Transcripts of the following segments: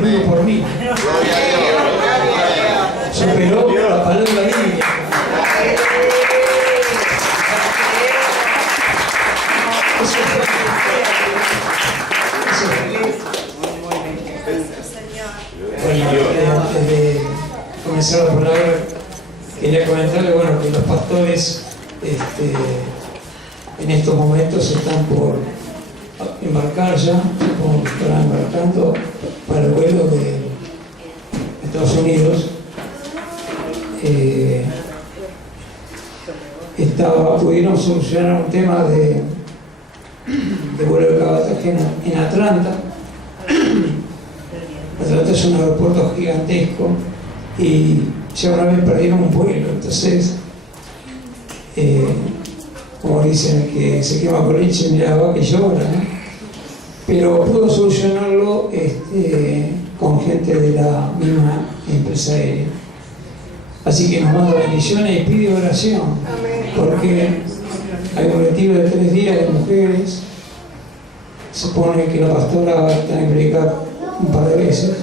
lo digo por mí. Superó la palabra bíblica. Bueno, antes de comenzar la palabra, quería comentarle, bueno, que los pastores en estos momentos están por embarcar ya, supongo que estarán embarcando para el vuelo de Estados Unidos. Pudieron solucionar un tema de vuelo de cabotaje en Atlanta. Atlanta es un aeropuerto gigantesco y ya una vez perdieron un vuelo, entonces como dicen, que se quema por leche, mira la vaca y llora, ¿no? Pero pudo solucionarlo con gente de la misma empresa aérea. Así que nos manda bendiciones y pide oración, porque hay un retiro de 3 días de mujeres. Se supone que la pastora va a tener que predicar un par de veces,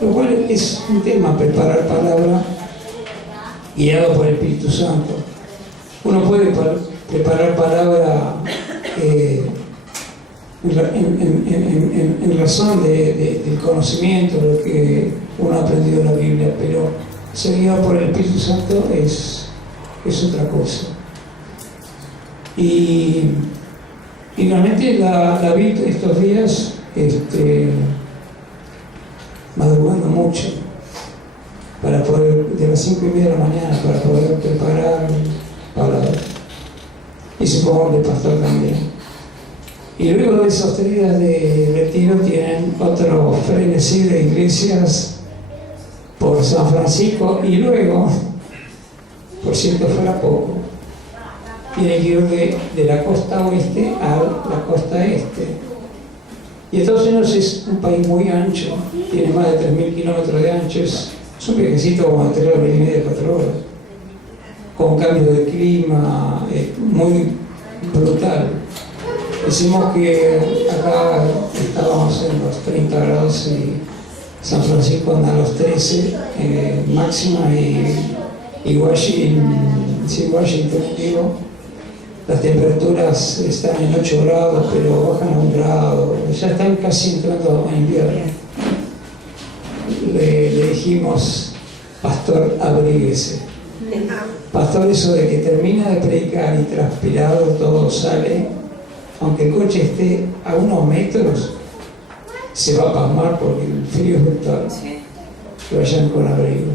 lo cual es un tema, preparar palabra guiado por el Espíritu Santo. Uno puede preparar palabra en razón del conocimiento, lo que uno ha aprendido en la Biblia, pero ser guiado por el Espíritu Santo es otra cosa. Y realmente la vi estos días madrugando mucho para poder, de las 5:30 de la mañana, para poder preparar palabra. Y supongo que el pastor también. Y luego de esos 3 días de retiro tienen otro frenesí de iglesias por San Francisco, y luego, por cierto fuera poco, tienen que ir de la costa oeste a la costa este. Y Estados Unidos es un país muy ancho, tiene más de 3.000 kilómetros de ancho, es un viajecito como de 3 horas y media, 4 horas, con cambio de clima muy brutal. Decimos que acá estábamos en los 30 grados y San Francisco anda a los 13 máxima, y Washington, digo, las temperaturas están en 8 grados, pero bajan a 1 grado, ya están casi entrando a invierno. Le dijimos, pastor, abríguese. Pastor, eso de que termina de predicar y transpirado todo sale, aunque el coche esté a unos metros, se va a pasmar porque el frío es brutal. Que vayan con abrigo.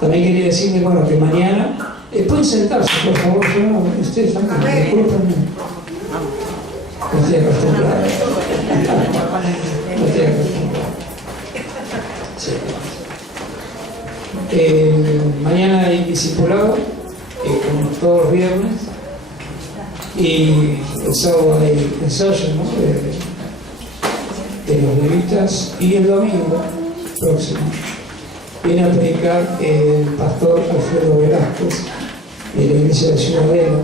También quería decirles, bueno, que mañana pueden sentarse, por favor. Ustedes también, discúlpenme. No estoy acostumbrado. No estoy acostumbrado. Sí. Mañana hay discipulado, como todos los viernes, y el sábado hay ensayo, ¿no? de los levitas, y el domingo próximo viene a predicar el pastor Alfredo Velázquez de la iglesia de Ciudadela.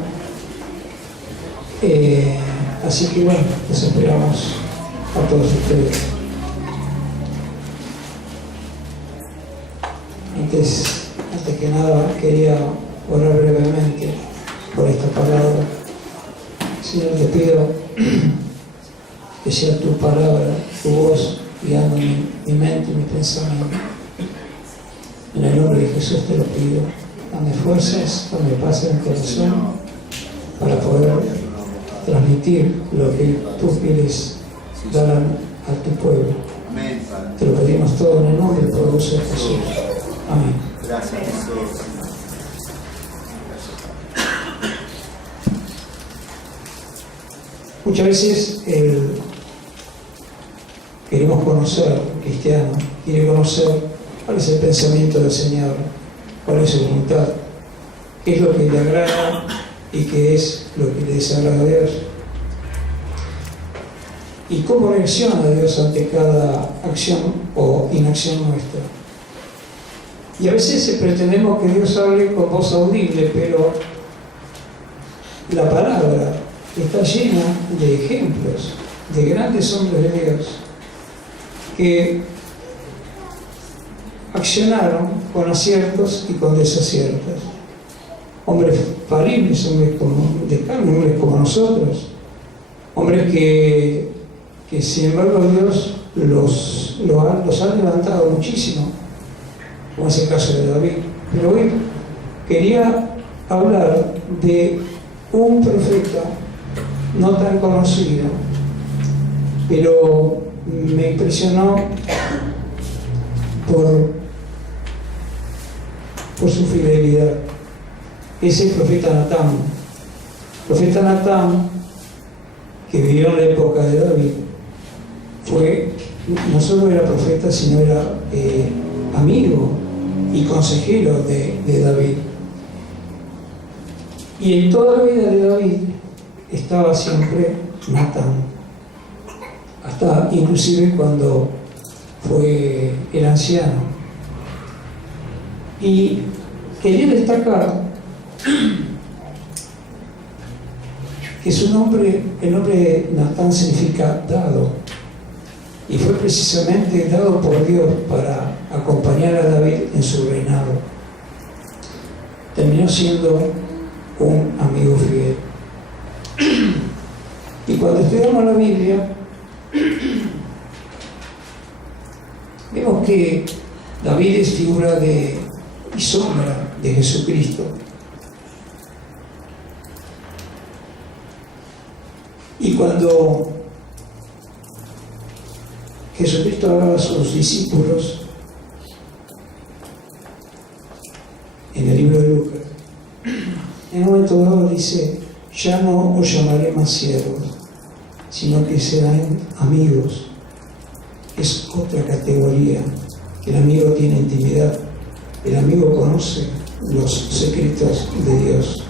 Así que bueno, los esperamos a todos ustedes. Antes que nada quería orar brevemente por esta palabra. Señor, te pido que sea tu palabra, tu voz, guiando mi mente y mi pensamiento. En el nombre de Jesús te lo pido. Dame fuerzas, dame paz en el corazón para poder transmitir lo que tú quieres dar a tu pueblo. Te lo pedimos todo en el nombre del poderoso de Jesús. Amén. Gracias, Jesús. Muchas veces queremos conocer, el cristiano quiere conocer cuál es el pensamiento del Señor, cuál es su voluntad, qué es lo que le agrada y qué es lo que le desagrada a Dios. Y cómo reacciona Dios ante cada acción o inacción nuestra. Y a veces pretendemos que Dios hable con voz audible, pero la palabra está llena de ejemplos de grandes hombres de Dios que accionaron con aciertos y con desaciertos. Hombres falibles, hombres de carne, hombres como nosotros, hombres que sin embargo Dios los ha levantado muchísimo, como es el caso de David. Pero hoy quería hablar de un profeta no tan conocido, pero me impresionó por su fidelidad. Es el profeta Natán. El profeta Natán, que vivió en la época de David, no solo era profeta, sino era amigo y consejero de David. Y en toda la vida de David estaba siempre Natán, hasta inclusive cuando fue el anciano. Y quería destacar que el nombre de Natán significa dado, y fue precisamente dado por Dios para acompañar a David en su reinado. Terminó siendo un amigo fiel. Y cuando estudiamos la Biblia, vemos que David es figura y sombra de Jesucristo. Y cuando Jesucristo hablaba a sus discípulos en el libro de Lucas, en un momento dado dice: ya no os llamaré más siervos, sino que serán amigos. Es otra categoría. El amigo tiene intimidad, el amigo conoce los secretos de Dios,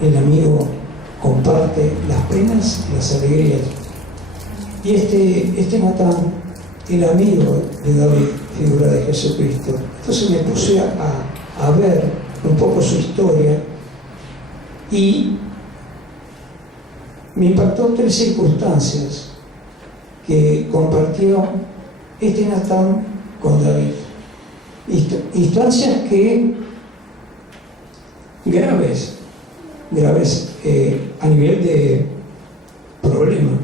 el amigo comparte las penas y las alegrías. Y este Natán, el amigo de David, figura de Jesucristo. Entonces me puse a ver un poco su historia y me impactó 3 circunstancias que compartió este Natán con David. Instancias que graves a nivel de problema.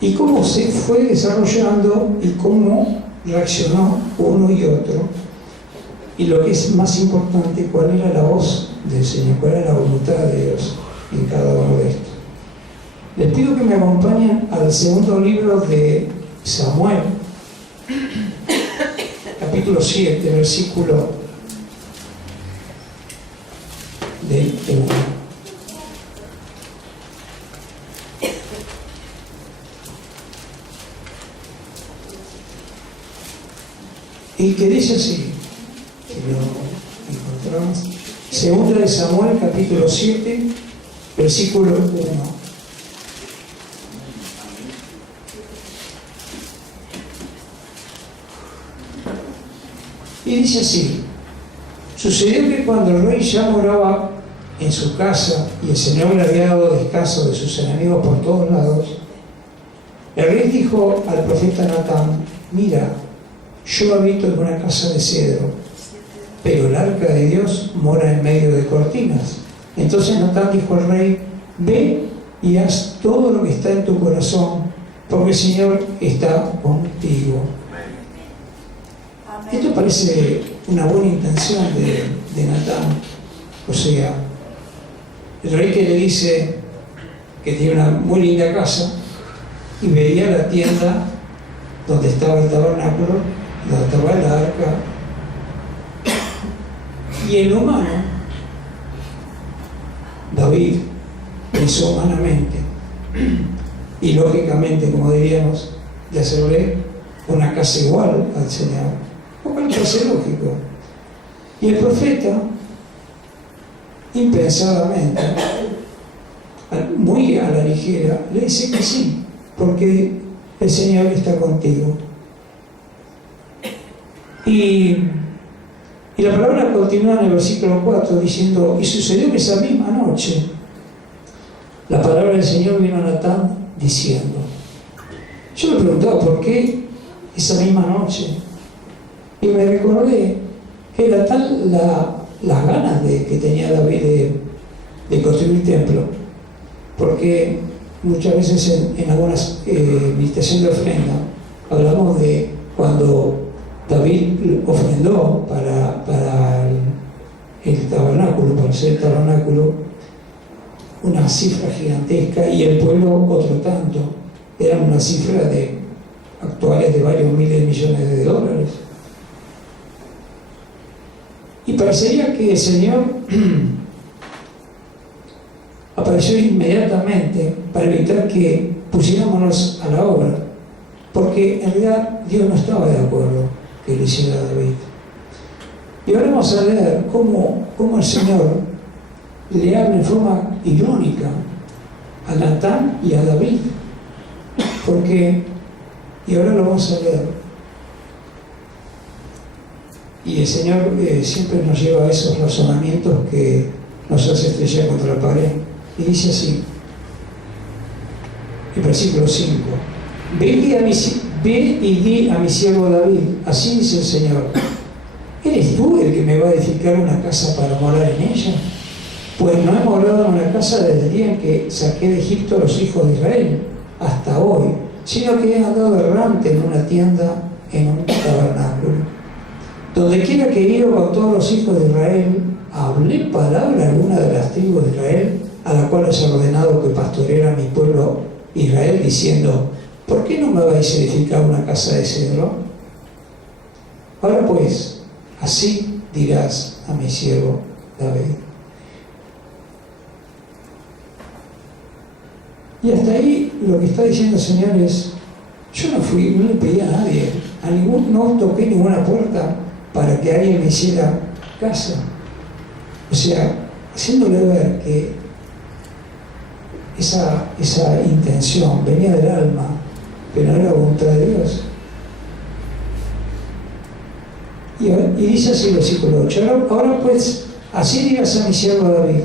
Y cómo se fue desarrollando y cómo reaccionó uno y otro. Y lo que es más importante, cuál era la voz del Señor, cuál era la voluntad de Dios en cada uno de estos. Les pido que me acompañen al segundo libro de Samuel, capítulo 7, versículo del 1. Y que dice así, que lo encontramos, segunda de Samuel, capítulo 7, versículo 1. Y dice así: sucedió que cuando el rey ya moraba en su casa y el Señor le había dado descanso de sus enemigos por todos lados, el rey dijo al profeta Natán: mira, yo habito en una casa de cedro, pero el arca de Dios mora en medio de cortinas. Entonces Natán dijo al rey: ve y haz todo lo que está en tu corazón, porque el Señor está contigo. Esto parece una buena intención de Natán. O sea, el rey que le dice que tiene una muy linda casa y veía la tienda donde estaba el tabernáculo, donde estaba el arca, y en lo humano, David pensó humanamente y lógicamente, como diríamos, de hacerle una casa igual al Señor. Como parece lógico. Y el profeta, impensadamente, muy a la ligera, le dice que sí, porque el Señor está contigo. Y la palabra continúa en el versículo 4 diciendo: y sucedió que esa misma noche la palabra del Señor vino a Natán diciendo. Yo me preguntaba por qué esa misma noche, y me recordé que era tal las ganas que tenía David de construir templo, porque muchas veces en algunas meditaciones de ofrenda hablamos de cuando David ofrendó para el tabernáculo, para hacer el tabernáculo, una cifra gigantesca, y el pueblo otro tanto. Eran una cifra actuales de varios miles de millones de dólares. Y parecería que el Señor apareció inmediatamente para evitar que pusiéramos a la obra, porque en realidad Dios no estaba de acuerdo que lo hiciera David. Y ahora vamos a leer cómo el Señor le habla en forma irónica a Natán y a David, y ahora lo vamos a leer. Y el Señor siempre nos lleva a esos razonamientos que nos hace estrellar contra la pared. Y dice así, el versículo 5: Ve y di a mi siervo David, así dice el Señor, ¿eres tú el que me va a edificar una casa para morar en ella? Pues no he morado en una casa desde el día en que saqué de Egipto a los hijos de Israel hasta hoy, sino que he andado errante en una tienda, en un tabernáculo. Donde quiera que he ido con todos los hijos de Israel, hablé palabra alguna de las tribus de Israel, a la cual os he ordenado que pastoreara mi pueblo Israel, diciendo, ¿por qué no me vais a edificar una casa de cedro? Ahora pues, así dirás a mi siervo David. Y hasta ahí lo que está diciendo el Señor es, yo no le pedí a nadie, no toqué ninguna puerta para que alguien me hiciera casa. O sea, haciéndole ver que esa intención venía del alma, pero no era voluntad de Dios. Y dice así el versículo 8, ahora pues, así digas a mi siervo David,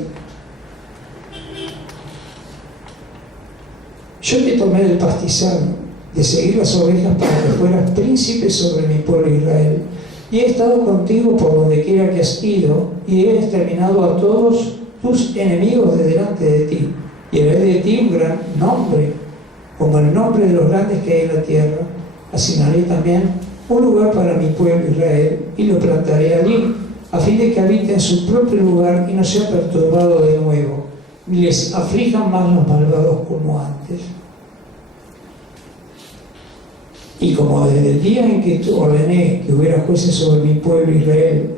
yo te tomé del pastizal, de seguir las ovejas para que fueras príncipe sobre mi pueblo Israel, y he estado contigo por donde quiera que has ido, y he exterminado a todos tus enemigos de delante de ti, y haré de ti un gran nombre, como el nombre de los grandes que hay en la tierra. Asignaré también un lugar para mi pueblo Israel, y lo plantaré allí, a fin de que habite en su propio lugar y no sea perturbado de nuevo, ni les aflijan más los malvados como antes. Y como desde el día en que te ordené que hubiera jueces sobre mi pueblo Israel,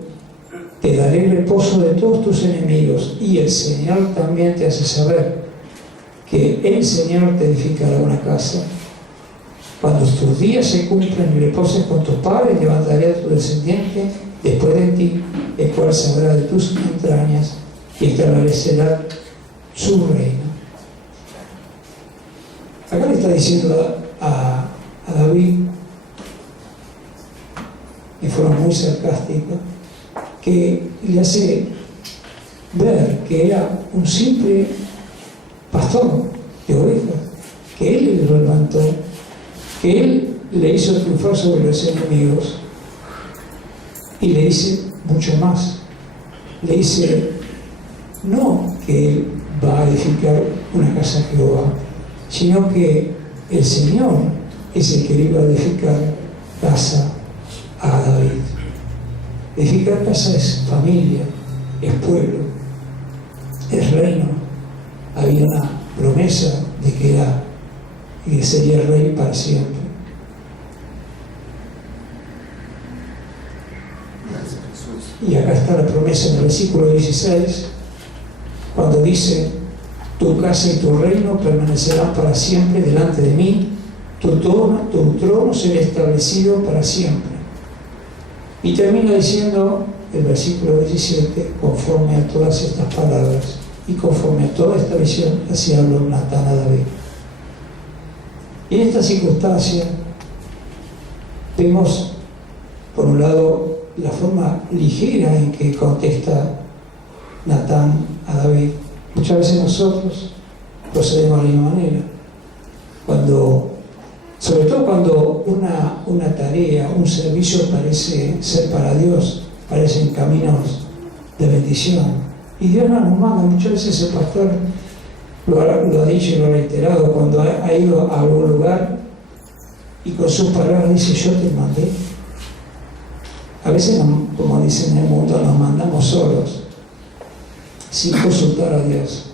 te daré el reposo de todos tus enemigos, y el Señor también te hace saber que el Señor te edificará una casa. Cuando tus días se cumplan y reposes con tus padres, levantaré a tu descendiente después de ti, el cual saldrá de tus entrañas y establecerá su reino. Acá le está diciendo a David, de forma muy sarcástica, que le hace ver que era un simple pastor de ovejas, que él lo levantó, que él le hizo triunfar sobre los enemigos, y le dice mucho más. Le dice no que él va a edificar una casa a Jehová, sino que el Señor es el que le iba a edificar casa a David. Edificar casa es familia, es pueblo, es reino. Había una promesa de que sería rey para siempre. Y acá está la promesa en el versículo 16, cuando dice, tu casa y tu reino permanecerán para siempre delante de mí, tu trono será establecido para siempre. Y termina diciendo el versículo 17, conforme a todas estas palabras y conforme a toda esta visión, así habló Natán a David. Y en esta circunstancia vemos, por un lado, la forma ligera en que contesta Natán a David. Muchas veces nosotros procedemos de la misma manera. Sobre todo cuando una tarea, un servicio parece ser para Dios, parecen caminos de bendición. Y Dios no nos manda. Muchas veces el pastor lo ha dicho y lo ha reiterado, cuando ha ido a algún lugar y con sus palabras dice: yo te mandé. A veces, como dicen en el mundo, nos mandamos solos, sin consultar a Dios.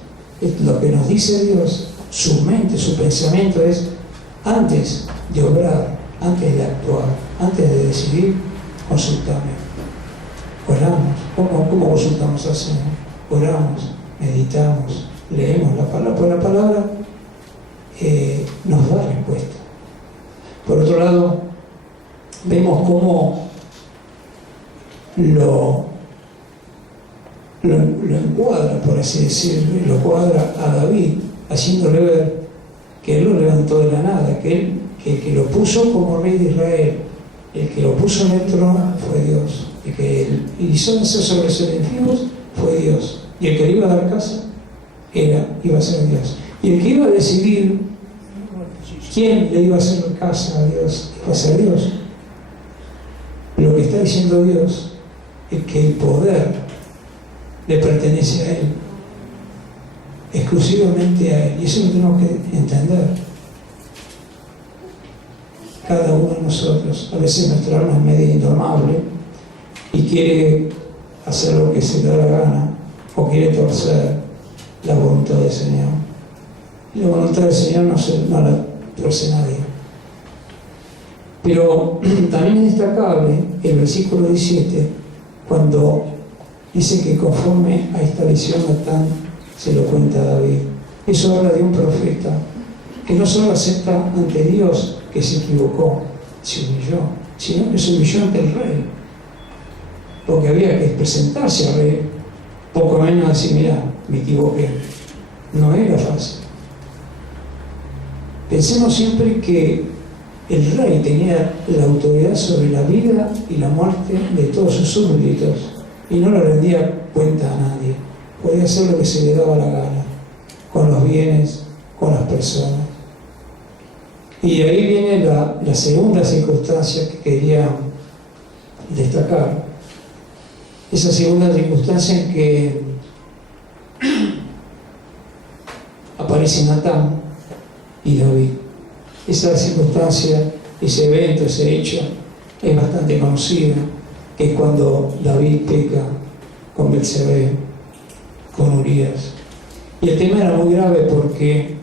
Lo que nos dice Dios, su mente, su pensamiento es: antes de obrar, antes de actuar, antes de decidir, consultame. Oramos. ¿Cómo consultamos al Señor? Oramos, meditamos, leemos la palabra, porque la palabra nos da respuesta. Por otro lado, vemos cómo lo encuadra, por así decirlo, lo cuadra a David, haciéndole ver que él lo levantó de la nada, que el que lo puso como rey de Israel, el que lo puso en el trono fue Dios, el que él hizo nacer sobre sus enemigos fue Dios, y el que le iba a dar casa iba a ser Dios, y el que iba a decidir quién le iba a hacer casa a Dios iba a ser Dios. Lo que está diciendo Dios es que el poder le pertenece a Él, exclusivamente a Él, y eso lo tenemos que entender. Cada uno de nosotros, a veces nuestra alma es medio indomable y quiere hacer lo que se le da la gana, o quiere torcer la voluntad del Señor. Y la voluntad del Señor no la torce nadie. Pero también es destacable el versículo 17, cuando dice que conforme a esta visión Natán se lo cuenta a David. Eso habla de un profeta que no solo acepta ante Dios que se equivocó, se humilló, sino que se humilló ante el rey, porque había que presentarse al rey, poco menos decir: mira, me equivoqué. No era fácil. Pensemos siempre que el rey tenía la autoridad sobre la vida y la muerte de todos sus súbditos y no le rendía cuenta a nadie. Podía hacer lo que se le daba la gana, con los bienes, con las personas. Y de ahí viene la segunda circunstancia que quería destacar. Esa segunda circunstancia en que aparece Natán y David. Esa circunstancia, ese evento, ese hecho es bastante conocido, que es cuando David peca con Betsabé, con Urías. Y el tema era muy grave porque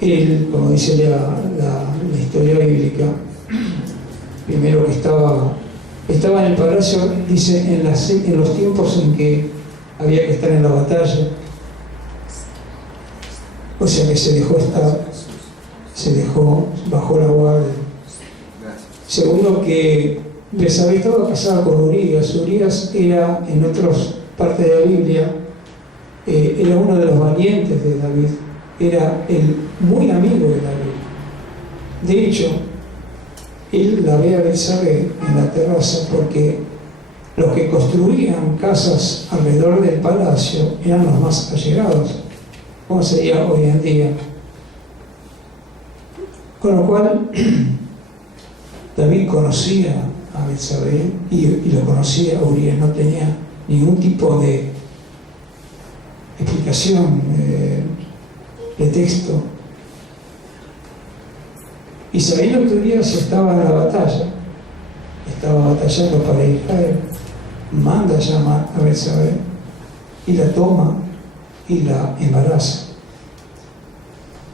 él, como dice la historia bíblica, primero que estaba en el palacio, dice, en los tiempos en que había que estar en la batalla, o sea que se dejó, bajó la guardia. Segundo, que Betsabé estaba casada con Urías. Urías era, en otras partes de la Biblia, era uno de los valientes de David, era el muy amigo de David. De hecho, él la ve a Betsabé en la terraza porque los que construían casas alrededor del palacio eran los más allegados, como sería hoy en día. Con lo cual, David conocía a Betsabé y lo conocía a Urías, no tenía ningún tipo de explicación, de texto. Y sabiendo que Urías estaba en la batalla, estaba batallando para Israel, manda a llamar a Betsabé y la toma y la embaraza.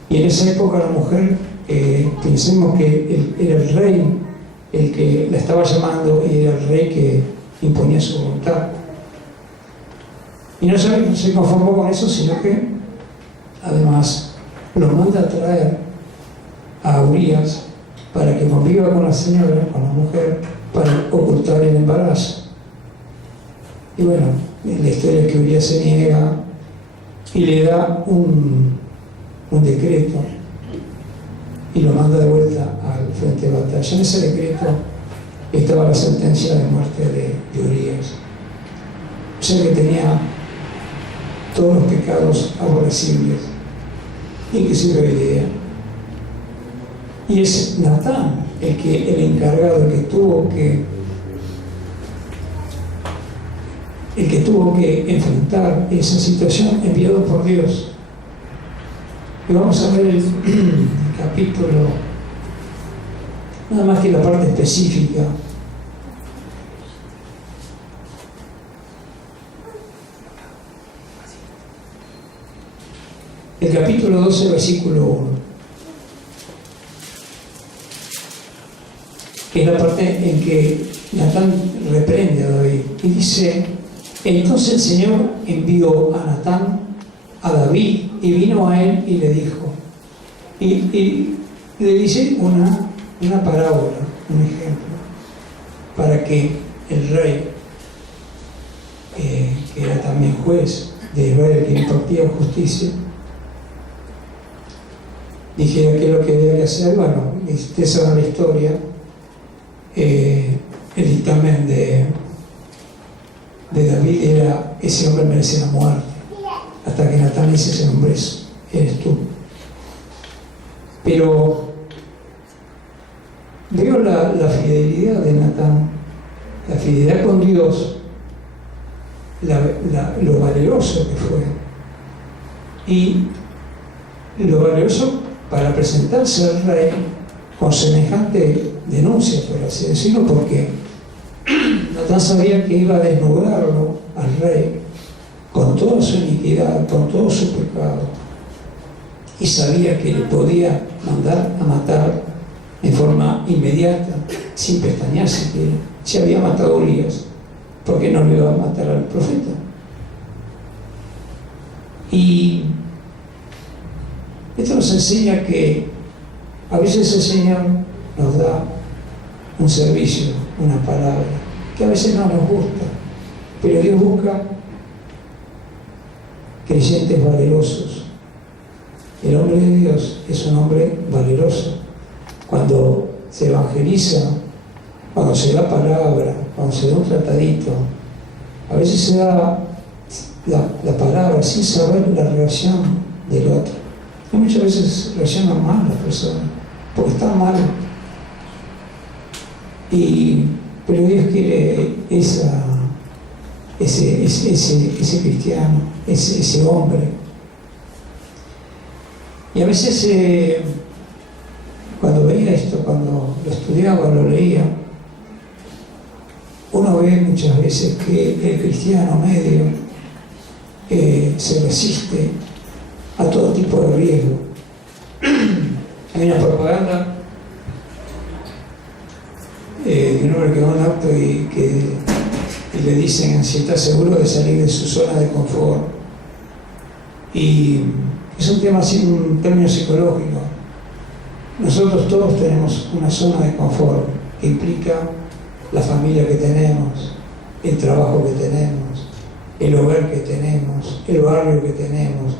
Y en esa época la mujer, pensemos que era el rey el que la estaba llamando y era el rey que imponía su voluntad. Y no se conformó con eso, sino que además lo manda a traer a Urías para que conviva con la señora, con la mujer, para ocultar el embarazo. Y bueno, la historia es que Urías se niega y le da un decreto y lo manda de vuelta al frente de batalla. En ese decreto estaba la sentencia de muerte de Urías. O sea que tenía todos los pecados aborrecibles, inclusive hoy día. Y es Natán el encargado, el que tuvo que enfrentar esa situación, enviado por Dios. Y vamos a ver el capítulo, nada más que la parte específica. El capítulo 12, versículo 1, que es la parte en que Natán reprende a David. Y dice: entonces el Señor envió a Natán a David, y vino a él y le dijo, y le dice una parábola, un ejemplo, para que el rey, que era también juez de Israel, que impartía justicia, dijera qué es lo que debía que hacer. Bueno, ustedes saben la historia, el dictamen de David era: ese hombre merece la muerte. Hasta que Natán dice: ese hombre eres tú. Pero veo la fidelidad de Natán, la fidelidad con Dios, lo valeroso que fue, y lo valeroso para presentarse al rey con semejante denuncia, por así decirlo, porque Natán sabía que iba a desnudarlo al rey con toda su iniquidad, con todo su pecado, y sabía que le podía mandar a matar en forma inmediata, sin pestañear siquiera. Si había matado a Urias, ¿por qué no le iba a matar al profeta? Y esto nos enseña que a veces el Señor nos da un servicio, una palabra, que a veces no nos gusta, pero Dios busca creyentes valerosos. El hombre de Dios es un hombre valeroso. Cuando se evangeliza, cuando se da palabra, cuando se da un tratadito, a veces se da la palabra sin saber la reacción del otro. Y muchas veces reaccionan mal las personas, porque están mal. Pero Dios quiere ese cristiano, ese hombre. Y a veces cuando veía esto, cuando lo estudiaba, lo leía, uno ve muchas veces que el cristiano medio se resiste a todo tipo de riesgo. Hay una propaganda de un hombre que va a un auto y le dicen si está seguro de salir de su zona de confort. Y es un tema así, un término psicológico. Nosotros todos tenemos una zona de confort que implica la familia que tenemos, el trabajo que tenemos, el hogar que tenemos, el barrio que tenemos,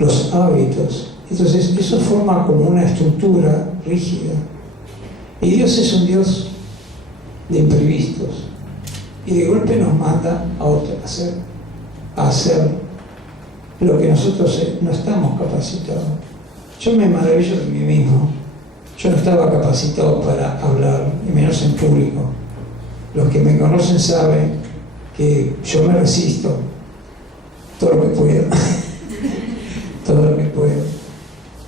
los hábitos. Entonces eso forma como una estructura rígida. Y Dios es un Dios de imprevistos, y de golpe nos manda a hacer lo que nosotros no estamos capacitados. Yo me maravillo de mí mismo. Yo no estaba capacitado para hablar, y menos en público. Los que me conocen saben que yo me resisto todo lo que puedo. Todo lo que puedo.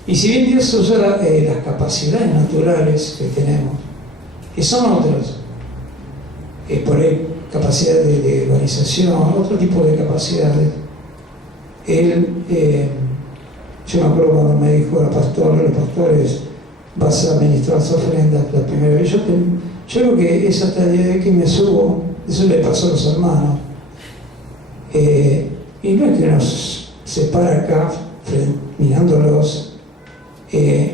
Y si bien Dios usa las capacidades naturales que tenemos, que son otras, por ahí capacidades de organización, otro tipo de capacidades, yo me acuerdo cuando me dijo los pastores, vas a administrar su ofrenda la primera vez. Yo creo que esa tarea de que me subo, eso le pasó a los hermanos. Y no es que nos separa acá, mirándolos,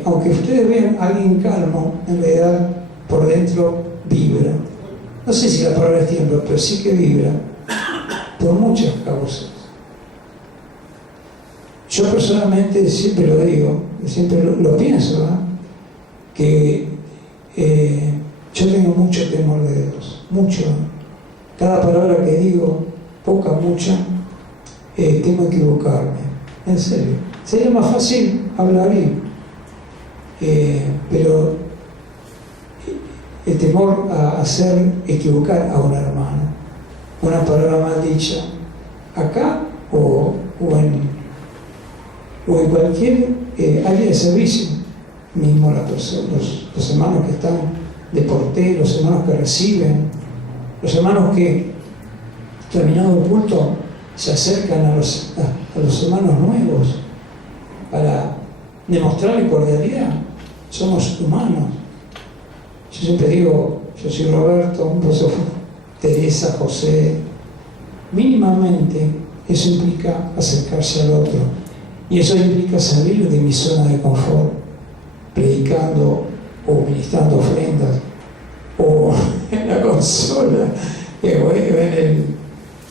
aunque ustedes vean a alguien calmo, en realidad por dentro vibra. No sé si la palabra es tiemblo, pero sí que vibra por muchas causas. Yo personalmente siempre lo digo, siempre lo pienso, ¿no? Que yo tengo mucho temor de Dios, mucho. Cada palabra que digo, poca, mucha, temo equivocarme. En serio. Sería más fácil hablar bien. Pero el temor a hacer equivocar a un hermano, una palabra mal dicha, acá o en cualquier área de servicio, mismo los hermanos que están de portero, los hermanos que reciben, los hermanos que, terminado el culto, se acercan a los hermanos nuevos para demostrarle cordialidad. Somos humanos. Yo siempre digo, yo soy Roberto, vos sos Teresa, José. Mínimamente eso implica acercarse al otro, y eso implica salir de mi zona de confort, predicando o ministrando ofrendas o en la consola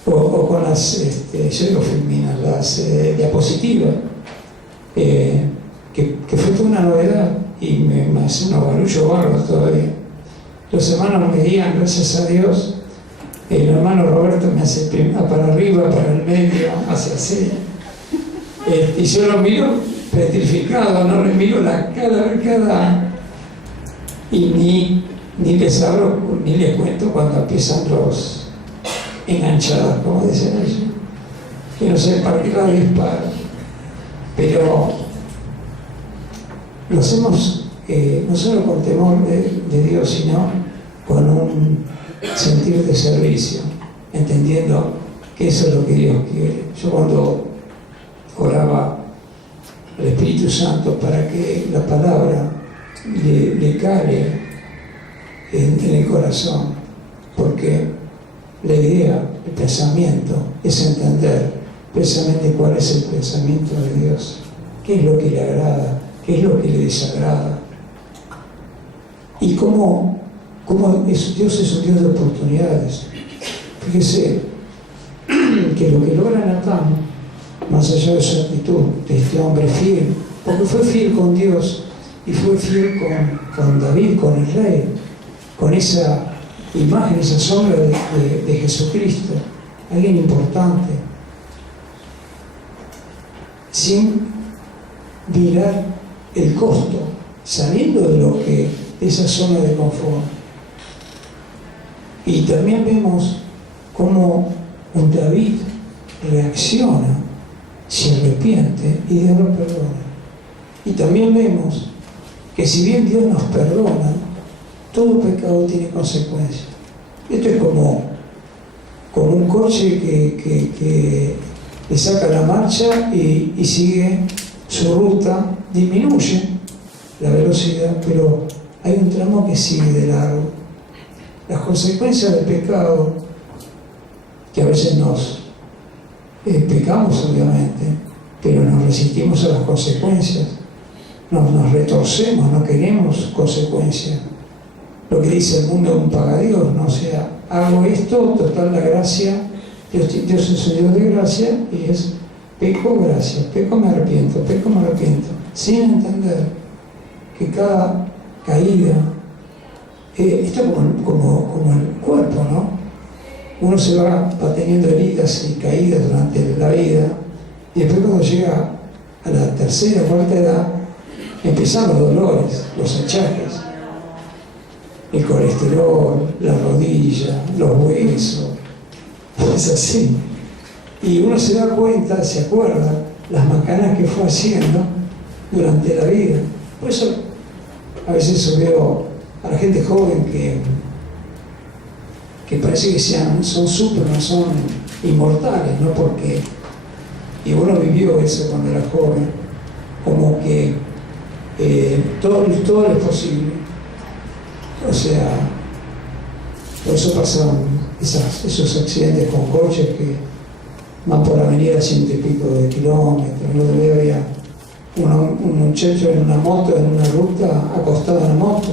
o con las yo digo filminas, las diapositivas, que fue toda una novedad y me hace un barullo bárbaro todavía. Los hermanos me guían, gracias a Dios. El hermano Roberto me hace para arriba, para el medio, hacia así. Y yo lo miro petrificado, no le miro la cada y ni les hablo, ni les cuento cuando empiezan los enganchados, como dicen ellos, que no sé partir la disparo. Pero lo hacemos no solo con temor de Dios, sino con un sentir de servicio, entendiendo que eso es lo que Dios quiere. Yo cuando oraba al Espíritu Santo para que la palabra le cale en el corazón, porque la idea, el pensamiento, es entender precisamente cuál es el pensamiento de Dios, qué es lo que le agrada, qué es lo que le desagrada, y cómo Dios es un Dios de oportunidades. Fíjese que lo que logra Natán, más allá de su actitud, de este hombre fiel, porque fue fiel con Dios y fue fiel con David, con el rey, con esa imagen, esa sombra de Jesucristo, alguien importante, sin mirar el costo, saliendo de esa zona de confort. Y también vemos cómo un David reacciona, se arrepiente y Dios lo perdona. Y también vemos que si bien Dios nos perdona, todo pecado tiene consecuencias. Esto es como un coche que le saca la marcha y sigue su ruta, disminuye la velocidad, pero hay un tramo que sigue de largo. Las consecuencias del pecado, que a veces nos pecamos obviamente, pero nos resistimos a las consecuencias, nos retorcemos, no queremos consecuencias. Lo que dice el mundo es un pagadiós, ¿no? O sea, hago esto, total la gracia, Dios es un Dios de gracia, y es peco, gracia, peco, me arrepiento, sin entender que cada caída, esto como el cuerpo, ¿no? Uno se va teniendo heridas y caídas durante la vida, y después cuando llega a la tercera o cuarta edad, empiezan los dolores, los achaques, el colesterol, la rodilla, los huesos, es así. Y uno se da cuenta, se acuerda las macanas que fue haciendo durante la vida. Por eso a veces veo a la gente joven que parece que son Superman, son inmortales, ¿no? Porque, y uno vivió eso cuando era joven, como que todo es posible. O sea, por eso pasan esos accidentes con coches que van por la avenida 100 y pico de kilómetros. El otro día había un muchacho en una moto, en una ruta, acostado en la moto,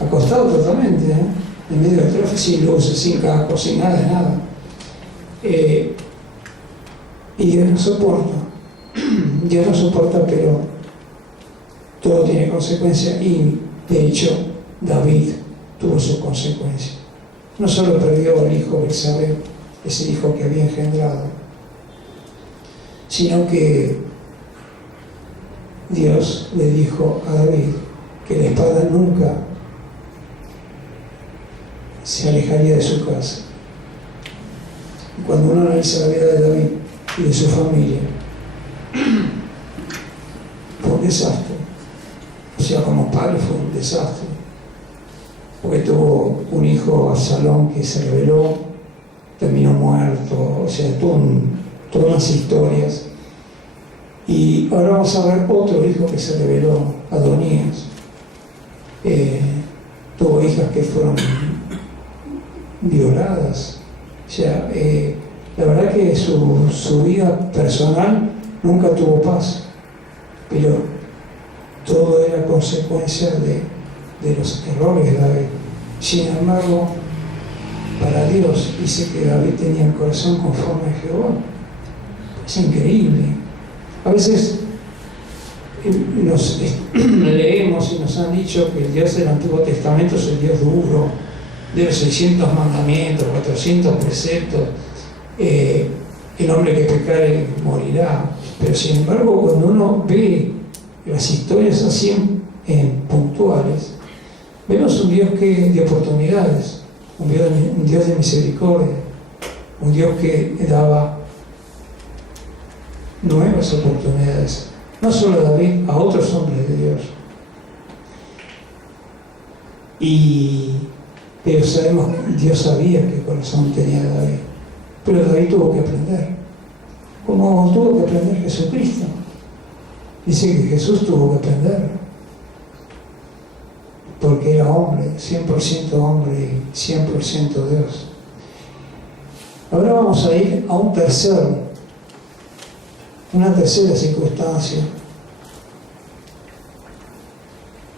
acostado totalmente, en medio del tráfico, sin luces, sin casco, sin nada de nada. Y Dios no soporta, pero todo tiene consecuencias, y de hecho David tuvo sus consecuencias. No solo perdió al hijo Betsabé, ese hijo que había engendrado, sino que Dios le dijo a David que la espada nunca se alejaría de su casa. Y cuando uno analiza la vida de David y de su familia, fue un desastre. O sea, como padre fue un desastre, porque tuvo un hijo, Absalón, que se rebeló, terminó muerto, o sea, todas unas historias. Y ahora vamos a ver otro hijo que se rebeló, Adonías. Tuvo hijas que fueron violadas. O sea, la verdad que su vida personal nunca tuvo paz, pero todo era consecuencia de los errores de David. Sin embargo, para Dios dice que David tenía el corazón conforme a Jehová. Es increíble. A veces leemos y nos han dicho que el Dios del Antiguo Testamento es el Dios duro, de los 600 mandamientos, 400 preceptos, el hombre que pecare morirá. Pero sin embargo, cuando uno ve las historias así en puntuales, vemos un Dios que de oportunidades, un Dios de misericordia, un Dios que daba nuevas oportunidades, no solo a David, a otros hombres de Dios. Pero sabemos que Dios sabía qué corazón tenía David, pero David tuvo que aprender, como tuvo que aprender Jesucristo. Dice que Jesús tuvo que aprender, porque era hombre, 100% hombre y 100% Dios. Ahora vamos a ir a una tercera circunstancia.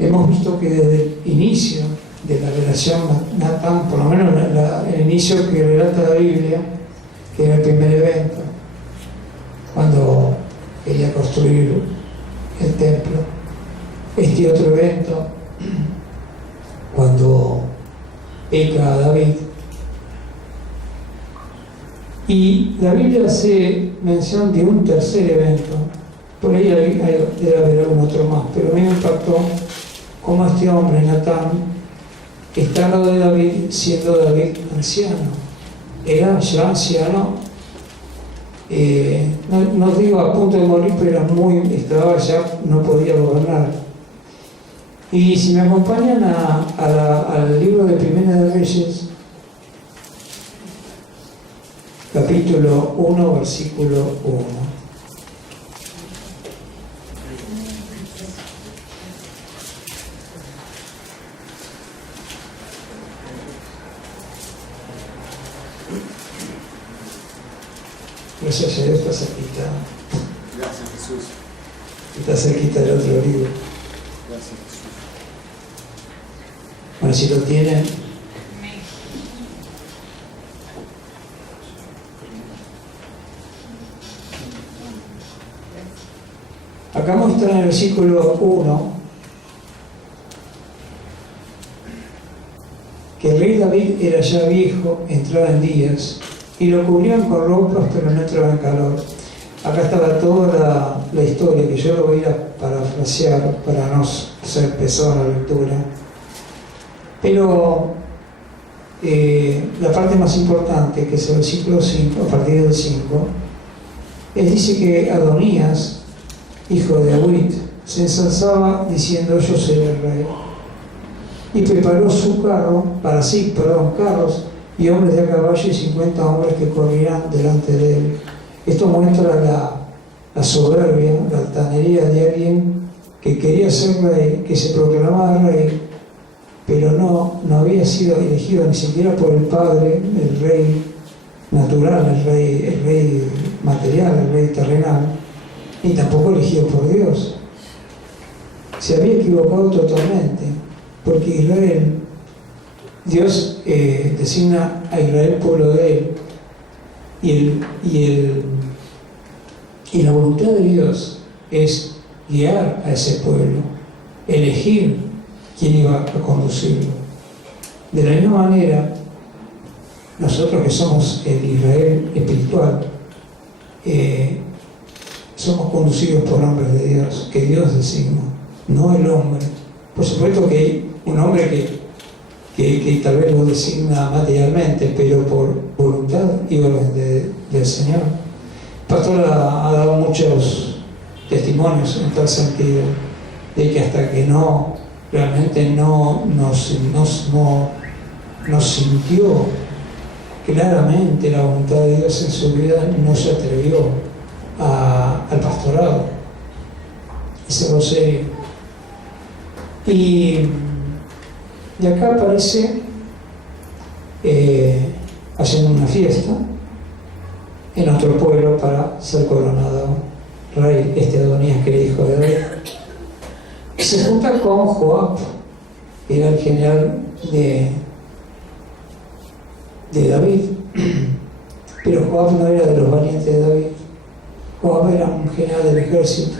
Hemos visto que desde el inicio de la relación Natán, por lo menos el inicio que relata la Biblia, que era el primer evento, cuando quería construir el templo. Este otro evento, cuando peca David. Y la Biblia hace mención de un tercer evento. Por ahí debe haber algún otro más, pero a mí me impactó cómo este hombre, Natán, está al lado de David, siendo David anciano. Era ya anciano, no digo a punto de morir, pero estaba ya, no podía gobernar. Y si me acompañan al libro de Primera de Reyes, capítulo 1, versículo 1. Gracias a Dios, está cerquita. Gracias, Jesús. Está cerquita del otro libro. Gracias, Jesús. Bueno, si lo tienen. Acá muestra en el versículo 1 que el rey David era ya viejo, entraba en días, y lo cubrían con ropas, pero no entraba en calor. Acá estaba toda la historia, que yo lo voy a ir a parafrasear para no ser pesado en la lectura. Pero la parte más importante, que es el versículo 5, a partir del 5, dice que Adonías, hijo de Agüit, se ensalzaba diciendo: yo seré el rey. Y preparó su carros y hombres de a caballo y 50 hombres que corrían delante de él. Esto muestra la soberbia, la altanería de alguien que quería ser rey, que se proclamaba rey, pero no había sido elegido ni siquiera por el Padre, el rey natural, el rey material, el rey terrenal, ni tampoco elegido por Dios. Se había equivocado totalmente, porque Israel, Dios designa a Israel pueblo de él, y la voluntad de Dios es guiar a ese pueblo, elegir quién iba a conducirlo. De la misma manera, nosotros que somos el Israel espiritual, somos conducidos por hombres de Dios, que Dios designa, no el hombre. Por supuesto que hay un hombre que tal vez lo designa materialmente, pero por voluntad y orden del Señor. El pastor ha dado muchos testimonios en tal sentido, de que hasta que realmente no sintió claramente la voluntad de Dios en su vida, no se atrevió al pastorado. Es algo serio. Y acá aparece haciendo una fiesta en otro pueblo para ser coronado rey, Adonías, que era hijo de David. Se junta con Joab, que era el general de David, pero Joab no era de los valientes de David. Joab era un general del ejército,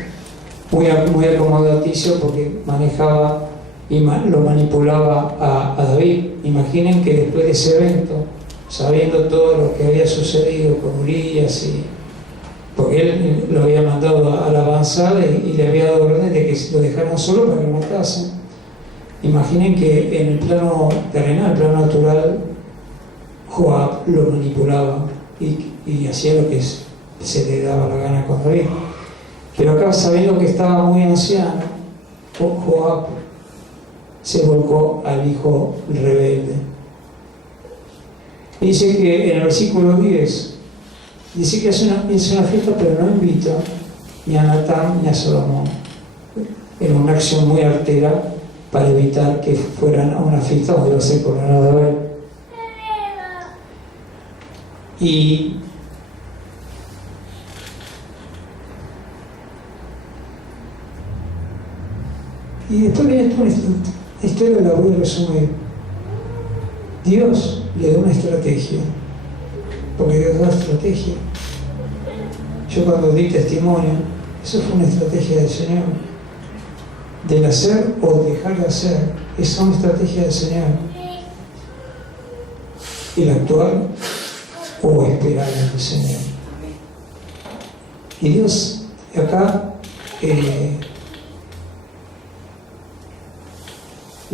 muy acomodaticio, porque manejaba y lo manipulaba a David. Imaginen que después de ese evento, sabiendo todo lo que había sucedido con Urías, porque él lo había mandado a la avanzada y le había dado orden de que lo dejaran solo para que lo matasen. Imaginen que en el plano terrenal, el plano natural, Joab lo manipulaba y hacía lo que se le daba la gana con David. Pero acá, sabiendo que estaba muy anciano, Joab se volcó al hijo rebelde. Dice que en el versículo 10, dice que hace una fiesta, pero no invita ni a Natán ni a Salomón. Era una acción muy artera para evitar que fueran a una fiesta donde iba a ser coronado David. Y después viene toda esta historia, la voy a resumir. Dios le da una estrategia, porque Dios da estrategia. Yo cuando di testimonio, eso fue una estrategia del Señor. Del hacer o dejar de hacer, esa es una estrategia del Señor. El actuar o esperar en el Señor. Y Dios acá le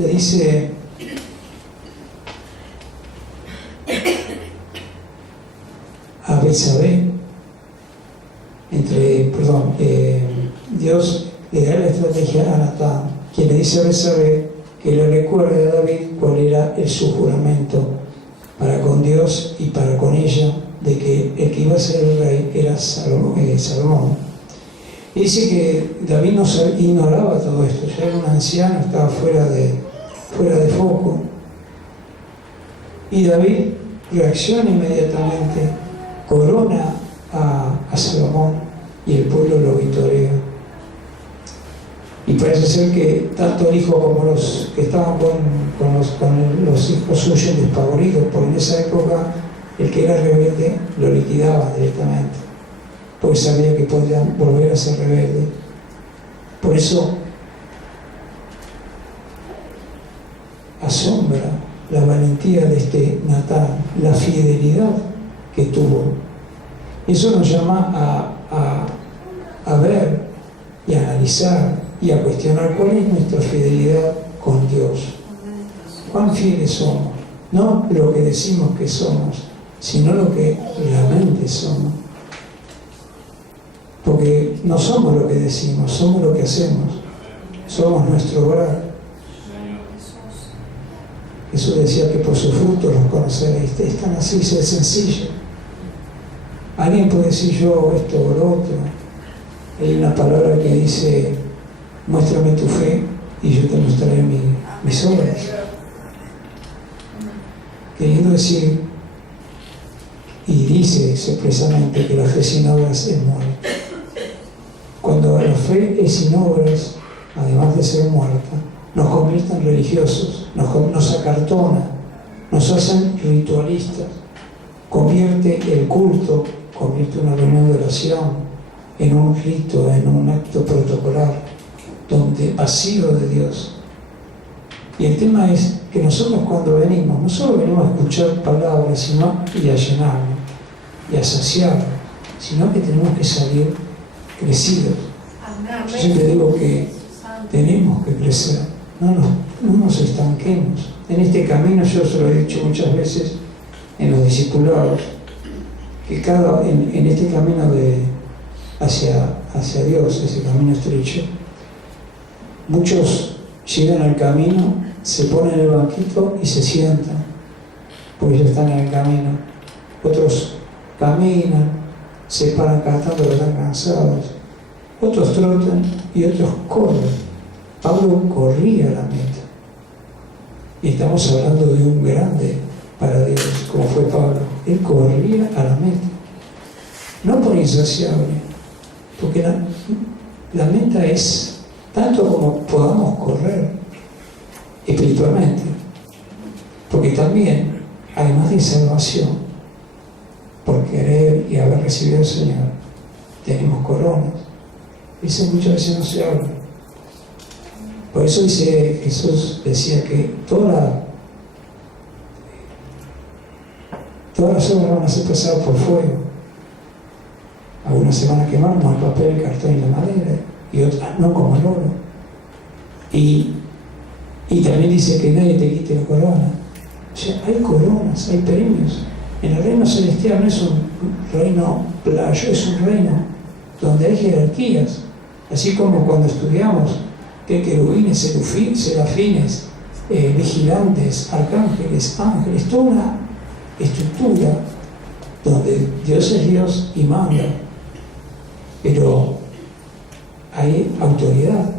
dice a Betsabé, Dios le da la estrategia a Natán, quien le dice a Betsabé que le recuerde a David cuál era su juramento para con Dios y para con ella, de que el que iba a ser el rey era Salomón. Y dice que David no ignoraba todo esto, ya era un anciano, estaba fuera de foco. Y David reacciona inmediatamente, corona a Salomón y el pueblo lo vitorea. Y parece ser que tanto el hijo como los que estaban con los hijos suyos despavoridos, porque en esa época el que era rebelde lo liquidaba directamente, porque sabía que podían volver a ser rebelde. Por eso asombra la valentía de Natán, la fidelidad que tuvo. Eso nos llama a ver y a analizar y a cuestionar cuál es nuestra fidelidad con Dios. ¿Cuán fieles somos? No lo que decimos que somos, sino lo que realmente somos. Porque no somos lo que decimos, somos lo que hacemos. Somos nuestro obrar. Jesús decía que por sus frutos los conoceréis. Es tan así, es sencillo. Alguien puede decir yo esto o lo otro. Hay una palabra que dice: muéstrame tu fe y yo te mostraré mis obras. Queriendo decir, y dice expresamente, que la fe sin obras es muerta. Cuando la fe es sin obras, además de ser muerta, nos convierte en religiosos, nos acartona, nos hacen ritualistas, convierte el culto, convierte una reunión de oración en un rito, en un acto protocolar, donde vacío de Dios. Y el tema es que nosotros cuando venimos, no solo venimos a escuchar palabras, sino y a llenarnos, y a saciarnos, sino que tenemos que salir crecidos. Yo siempre digo que tenemos que crecer, no nos estanquemos. En este camino, yo se lo he dicho muchas veces en los discipulados, que en este camino hacia Dios, ese camino estrecho, muchos llegan al camino, se ponen en el banquito y se sientan, porque ya están en el camino. Otros caminan, se paran cantando porque están cansados. Otros trotan y otros corren. Pablo corría a la meta. Y estamos hablando de un grande para Dios, como fue Pablo. Él corría a la meta. No por insaciable, porque la meta es tanto como podamos correr espiritualmente. Porque también, además de salvación, por querer y haber recibido al Señor, tenemos coronas. Eso muchas veces no se habla. Por eso Jesús decía que todas las obras van a ser pasadas por fuego. Algunas se van a quemar como el papel, el cartón y la madera, y otras no, como el oro. Y también dice que nadie te quite la corona. O sea, hay coronas, hay premios. En el reino celestial no es un reino playo, es un reino donde hay jerarquías. Así como cuando estudiamos que querubines, serafines, vigilantes, arcángeles, ángeles, toda una estructura donde Dios es Dios y manda, pero hay autoridad.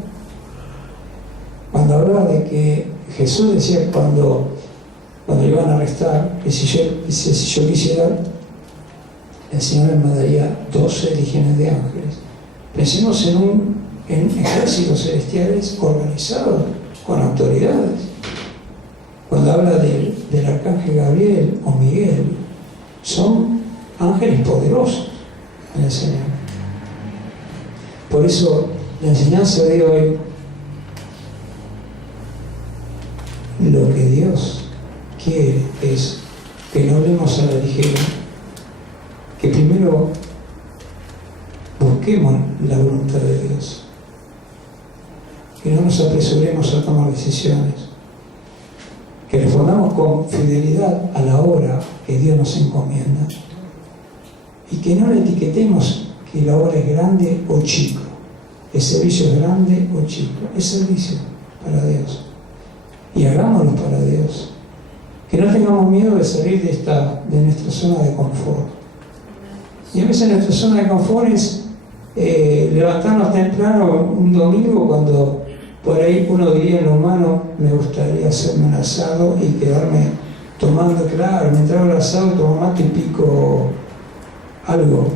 Cuando hablaba de que Jesús decía cuando le iban a arrestar, que si yo quisiera, el Señor me daría 12 legiones de ángeles. Pensemos en ejércitos celestiales organizados, con autoridades. Cuando habla del arcángel Gabriel o Miguel, son ángeles poderosos en el Señor. Por eso la enseñanza de hoy, lo que Dios quiere es que no hablemos a la ligera, que primero busquemos la voluntad de Dios, que no nos apresuremos a tomar decisiones, que respondamos con fidelidad a la obra que Dios nos encomienda y que no le etiquetemos que la obra es grande o chico, el servicio es grande o chico, es servicio para Dios y hagámoslo para Dios, que no tengamos miedo de salir de nuestra zona de confort. Y a veces nuestra zona de confort es levantarnos temprano un domingo cuando por ahí uno diría en lo humano, me gustaría hacerme un asado y quedarme tomando, claro, me trago el asado, tomo mate y pico algo.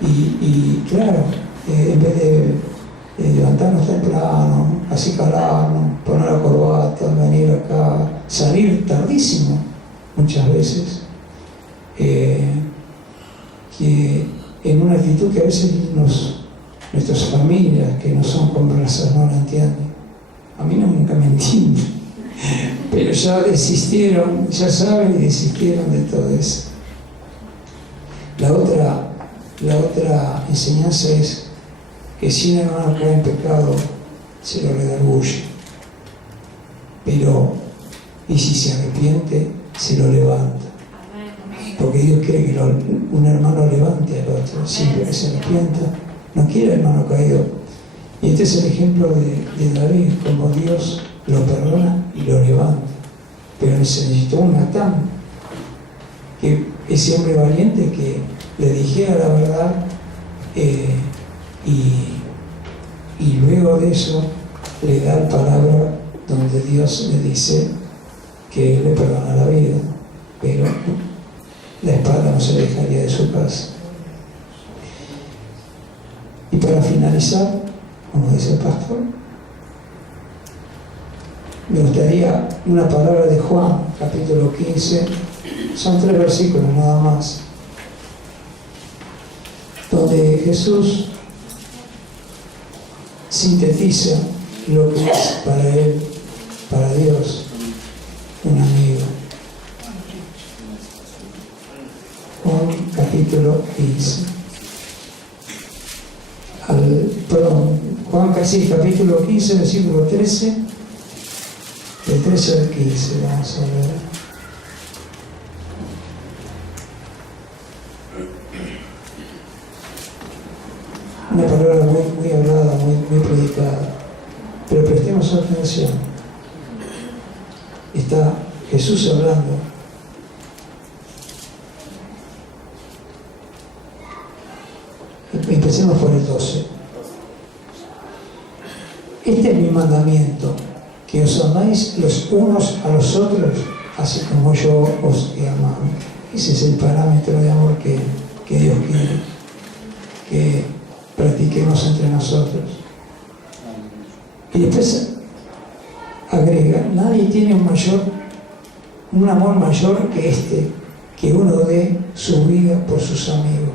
Y claro, en vez de levantarnos temprano, acicalarnos, poner la corbata, venir acá, salir tardísimo muchas veces, que en una actitud que a veces nuestras familias que no son conversas no la entienden. A mí nunca me entienden, pero ya desistieron, ya saben y desistieron de todo eso. La otra enseñanza es que si un hermano cae en pecado, se lo redarguye. Pero, y si se arrepiente, se lo levanta. Porque Dios quiere que un hermano levante al otro, siempre que se arrepienta. No quiere hermano caído. Y este es el ejemplo de David, como Dios lo perdona y lo levanta. Pero se necesitó un Natán, que ese hombre valiente que le dijera la verdad, y luego de eso le da palabra donde Dios le dice que Él le perdona la vida, pero la espada no se alejaría de su casa. Y para finalizar, como dice el pastor, me gustaría una palabra de Juan, capítulo 15, son 3 versículos nada más, donde Jesús sintetiza lo que es para Él, para Dios, un amigo. Juan capítulo 15. Juan casi capítulo 15, versículo 13, del 13 al 15, vamos a ver. Una palabra muy hablada, muy predicada, pero prestemos atención. Está Jesús hablando. Empecemos por el 12. Este es mi mandamiento, que os amáis los unos a los otros, así como yo os he amado. Ese es el parámetro de amor que Dios quiere que practiquemos entre nosotros. Y después agrega, nadie tiene un amor mayor que este, que uno dé su vida por sus amigos.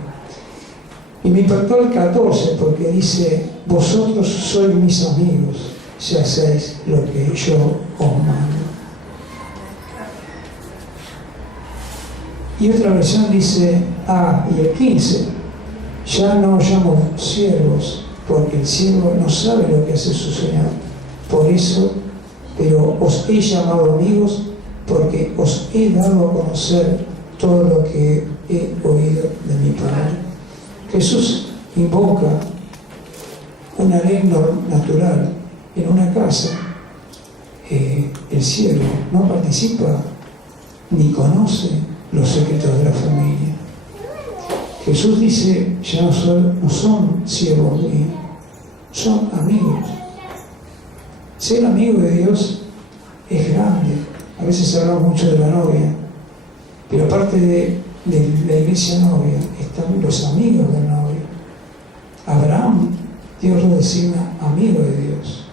Y me impactó el 14 porque dice, vosotros sois mis amigos si hacéis lo que yo os mando. Y otra versión dice, y el 15, ya no os llamo siervos, porque el siervo no sabe lo que hace su Señor. Por eso, pero os he llamado amigos, porque os he dado a conocer todo lo que he oído de mi Padre. Jesús invoca una ley natural en una casa. El siervo no participa ni conoce los secretos de la familia. Jesús dice, ya no son siervos míos, son amigos. Ser amigo de Dios es grande. A veces hablamos mucho de la novia, pero aparte de la iglesia novia están los amigos del novio. Abraham, Dios lo designa amigo de Dios.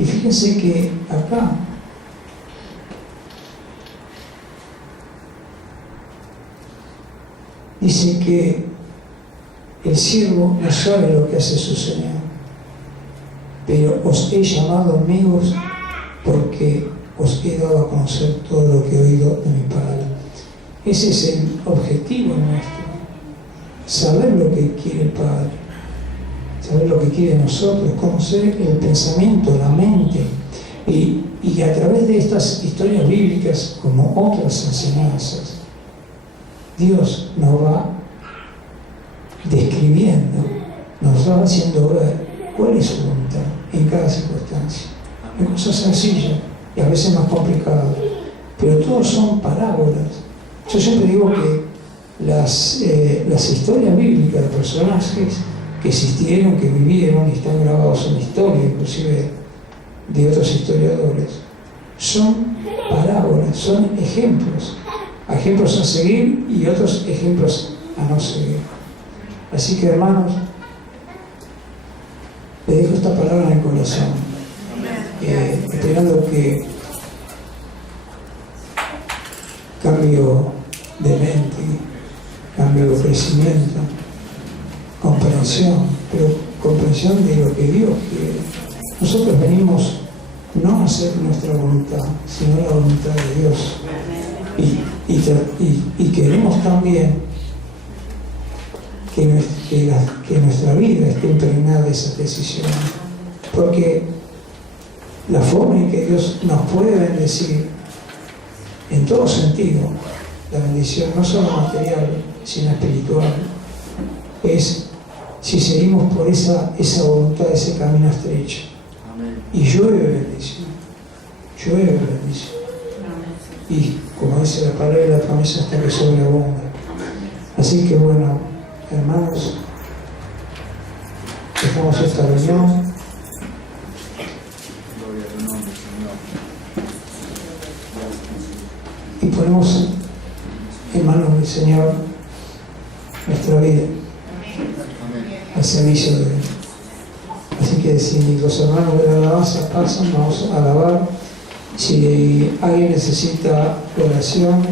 Y fíjense que acá dice que el siervo no sabe lo que hace su Señor, pero os he llamado amigos porque os he dado a conocer todo lo que he oído de mi Padre. Ese es el objetivo nuestro, saber lo que quiere el Padre, saber lo que quiere de nosotros, conocer el pensamiento, la mente, y a través de estas historias bíblicas, como otras enseñanzas, Dios nos va describiendo, nos va haciendo ver cuál es su voluntad en cada circunstancia. Hay cosas sencillas y a veces más complicadas, pero todos son parábolas. Yo siempre digo que las historias bíblicas de personajes que existieron, que vivieron y están grabados en la historia, inclusive de otros historiadores, son parábolas, son ejemplos a seguir y otros ejemplos a no seguir. Así que, hermanos, le dejo esta palabra en el corazón, esperando que cambio de mente, cambio de crecimiento, comprensión, pero comprensión de lo que Dios quiere. Nosotros venimos no a hacer nuestra voluntad, sino la voluntad de Dios. Y queremos también que nuestra vida esté impregnada de esas decisiones, porque la forma en que Dios nos puede bendecir en todo sentido, la bendición no solo material sino espiritual, es si seguimos por esa voluntad, ese camino estrecho. Y llueve bendición, y como dice la palabra de la promesa, hasta que sobreabunda. Así que bueno, hermanos, dejamos esta reunión. Y ponemos en manos del Señor nuestra vida al servicio de Él. Así que si los hermanos de la alabanza pasan, vamos a alabar. Si alguien necesita oración,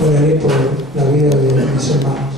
oraré por la vida de mis hermanos.